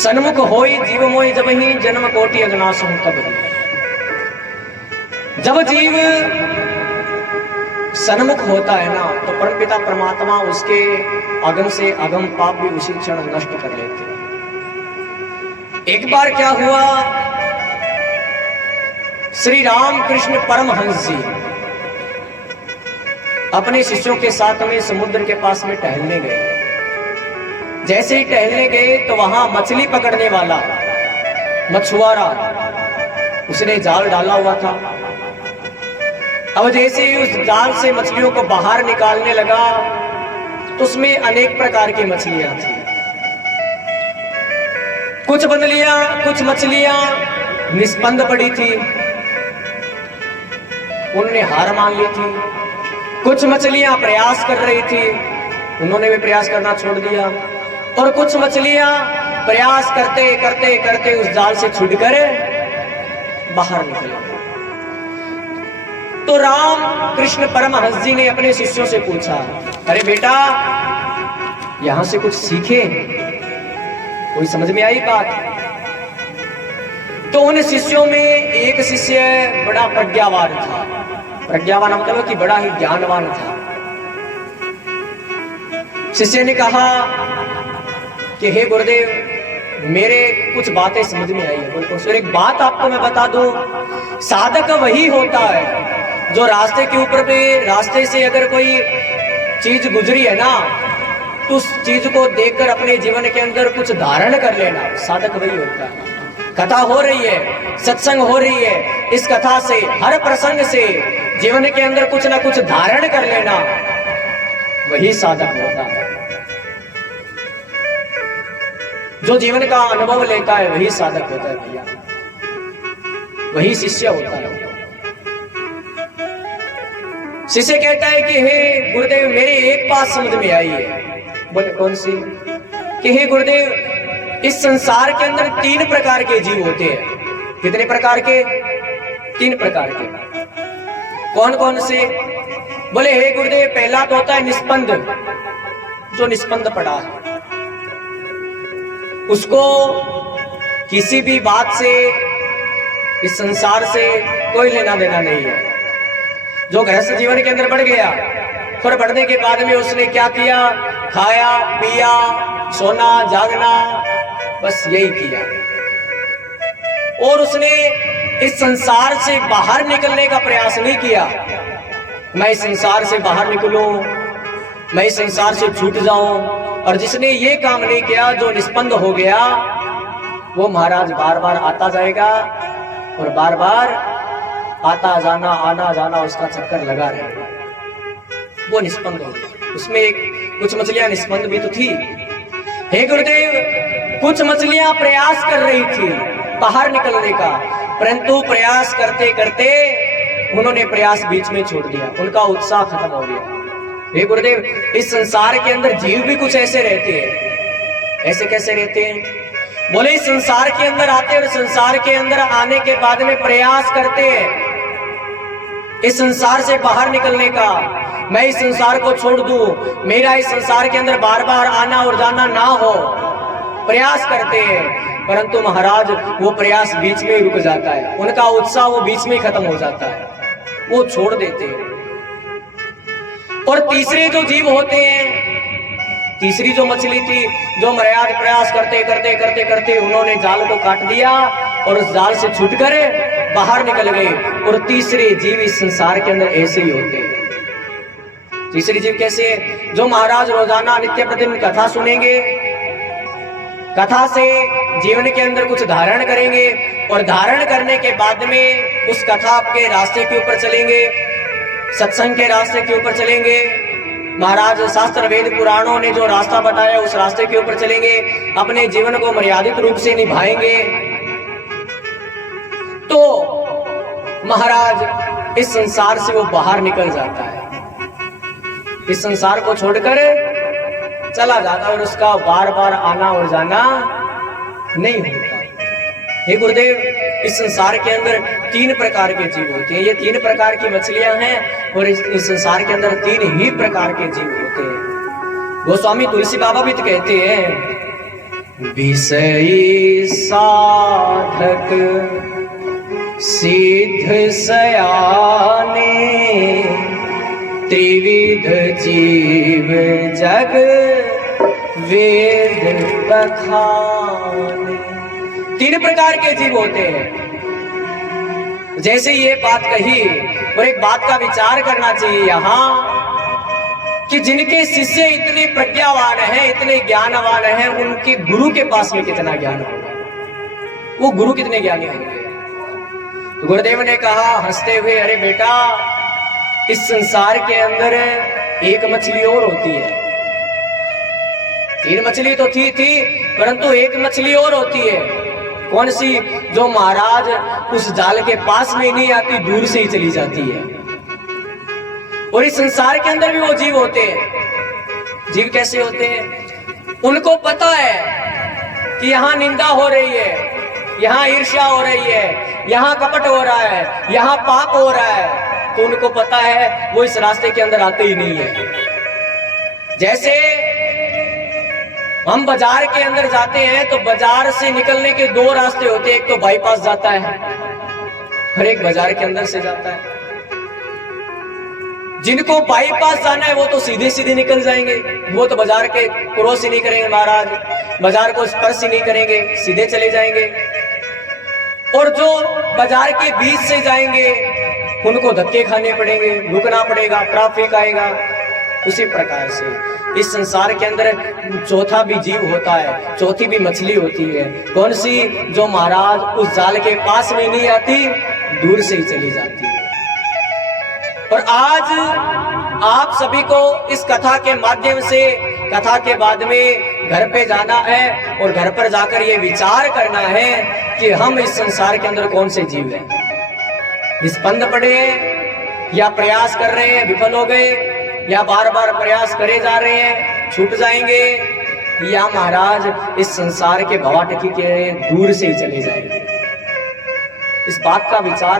सन्मुख होई जीव मोहि जब ही जन्म कोटि अजनासु तब ही। जब जीव सन्मुख होता है ना तो परमपिता परमात्मा उसके अगम से अगम पाप भी उसी क्षण नष्ट कर लेते हैं। एक बार क्या हुआ, श्री राम कृष्ण परमहंस जी अपने शिष्यों के साथ में समुद्र के पास में टहलने गए। जैसे ही टहलने गए तो वहां मछली पकड़ने वाला मछुआरा उसने जाल डाला हुआ था। अब जैसे ही उस जाल से मछलियों को बाहर निकालने लगा तो उसमें अनेक प्रकार की मछलियां थी। कुछ कुछ मछलियां निस्पंद पड़ी थी, उन्होंने हार मान ली थी। कुछ मछलियां प्रयास कर रही थी, उन्होंने भी प्रयास करना छोड़ दिया। और कुछ मछलियां प्रयास करते करते करते उस जाल से छूटकर बाहर निकल गई। तो राम कृष्ण परमहंस जी ने अपने शिष्यों से पूछा, अरे बेटा यहां से कुछ सीखे, कोई समझ में आई बात? तो उन शिष्यों में एक शिष्य बड़ा प्रज्ञावान था। प्रज्ञावान मतलब कि बड़ा ही ज्ञानवान था। शिष्य ने कहा कि हे गुरुदेव मेरे कुछ बातें समझ में आई है। बोले एक बात आपको मैं बता दूं, साधक वही होता है जो रास्ते के ऊपर में रास्ते से अगर कोई चीज गुजरी है ना तो उस चीज को देखकर अपने जीवन के अंदर कुछ धारण कर लेना, साधक वही होता है। कथा हो रही है, सत्संग हो रही है, इस कथा से हर प्रसंग से जीवन के अंदर कुछ ना कुछ धारण कर लेना, वही साधक होता है। जो जीवन का अनुभव लेता है वही साधक होता है भैया, वही शिष्य होता है। शिष्य कहता है कि हे गुरुदेव मेरे एक बात समझ में आई है। बोले कौन सी? कि हे गुरुदेव इस संसार के अंदर 3 प्रकार के जीव होते हैं। कितने प्रकार के? 3 प्रकार के। कौन कौन से? बोले हे गुरुदेव पहला तो होता है निस्पंद, जो निस्पंद पड़ा है, उसको किसी भी बात से इस संसार से कोई लेना देना नहीं है। जो गृहस्थ जीवन के अंदर बढ़ गया, फिर बढ़ने के बाद में उसने क्या किया? खाया पिया सोना जागना, बस यही किया। और उसने इस संसार से बाहर निकलने का प्रयास नहीं किया। मैं इस संसार से बाहर निकलूं, मैं इस संसार से छूट जाऊं। और जिसने ये काम नहीं किया, जो निष्पन्द हो गया, वो महाराज बार बार आता जाएगा और बार बार आता जाना आना जाना उसका चक्कर लगा रहेगा। वो निष्पन्द हो गया। उसमें कुछ मछलियां निष्पन्द भी तो थी। हे गुरुदेव कुछ मछलियां प्रयास कर रही थी बाहर निकलने का, परंतु प्रयास करते करते उन्होंने प्रयास बीच में छोड़ दिया, उनका उत्साह खत्म हो गया। हे गुरुदेव इस संसार के अंदर जीव भी कुछ ऐसे रहते हैं। ऐसे कैसे रहते हैं? बोले इस संसार के अंदर आते और संसार के अंदर आने के बाद में प्रयास करते हैं इस संसार से बाहर निकलने का, मैं इस संसार को छोड़ दूं, मेरा इस संसार के अंदर बार बार आना और जाना ना हो, प्रयास करते हैं। परंतु महाराज वो प्रयास बीच में ही रुक जाता है, उनका उत्साह वो बीच में ही खत्म हो जाता है, वो छोड़ देते हैं। और तीसरे जो जीव होते हैं, तीसरी जो मछली थी, जो मर्याद प्रयास करते करते करते करते उन्होंने जाल को काट दिया और उस जाल से छूटकर बाहर निकल गए। और तीसरे जीव इस संसार के अंदर ऐसे ही होते हैं। तीसरे जीव कैसे? जो महाराज रोजाना नित्य प्रतिदिन कथा सुनेंगे, कथा से जीवन के अंदर कुछ धारण करेंगे और धारण करने के बाद में उस कथा के रास्ते के ऊपर चलेंगे, सत्संग के रास्ते के ऊपर चलेंगे, महाराज शास्त्र वेद पुराणों ने जो रास्ता बताया उस रास्ते के ऊपर चलेंगे, अपने जीवन को मर्यादित रूप से निभाएंगे, तो महाराज इस संसार से वो बाहर निकल जाता है, इस संसार को छोड़कर चला जाता है और उसका बार बार आना और जाना नहीं होता। हे गुरुदेव इस संसार के अंदर 3 प्रकार के जीव होते हैं। ये 3 प्रकार की मछलियां हैं और इस संसार के अंदर 3 ही प्रकार के जीव होते हैं। गोस्वामी तुलसी बाबा भी तो कहते हैं, विषयी साधक सिद्ध सयाने, त्रिविध जीव जग वेद बखाने। तीन प्रकार के जीव होते हैं। जैसे ये बात कही, और एक बात का विचार करना चाहिए यहां कि जिनके शिष्य इतने प्रज्ञावान हैं, इतने ज्ञानवान हैं, उनके गुरु के पास में कितना ज्ञान होगा, वो गुरु कितने ज्ञानी होंगे। तो गुरुदेव ने कहा हंसते हुए, अरे बेटा, इस संसार के अंदर एक मछली और होती है। तीन मछली तो थी परंतु एक मछली और होती है। कौन सी? जो महाराज उस जाल के पास में नहीं आती, दूर से ही चली जाती है। और इस संसार के अंदर भी वो जीव होते हैं। जीव कैसे होते हैं? उनको पता है कि यहाँ निंदा हो रही है, यहाँ ईर्ष्या हो रही है, यहाँ कपट हो रहा है, यहाँ पाप हो रहा है, तो उनको पता है, वो इस रास्ते के अंदर आते ही नहीं है। जैसे हम बाजार के अंदर जाते हैं तो बाजार से निकलने के दो रास्ते होते हैं, एक तो बाईपास जाता है और एक बाजार के अंदर से जाता है। जिनको बाईपास जाना है वो तो सीधे सीधे निकल जाएंगे, वो तो बाजार के क्रॉस ही नहीं करेंगे महाराज, बाजार को स्पर्श ही नहीं करेंगे, सीधे चले जाएंगे। और जो बाजार के बीच से जाएंगे उनको धक्के खाने पड़ेंगे, रुकना पड़ेगा, ट्रैफिक आएगा। उसी प्रकार से इस संसार के अंदर चौथा भी जीव होता है, चौथी भी मछली होती है। कौन सी? जो महाराज उस जाल के पास में नहीं आती, दूर से ही चली जाती है। और आज आप सभी को इस कथा के माध्यम से, कथा के बाद में घर पे जाना है और घर पर जाकर ये विचार करना है कि हम इस संसार के अंदर कौन से जीव हैं। निष्पन्द पड़े हैं या प्रयास कर रहे हैं, विफल हो गए, या बार बार प्रयास करे जा रहे हैं, छूट जाएंगे, या महाराज इस संसार के भवाटकी के दूर से ही चले जाएंगे। इस बात का विचार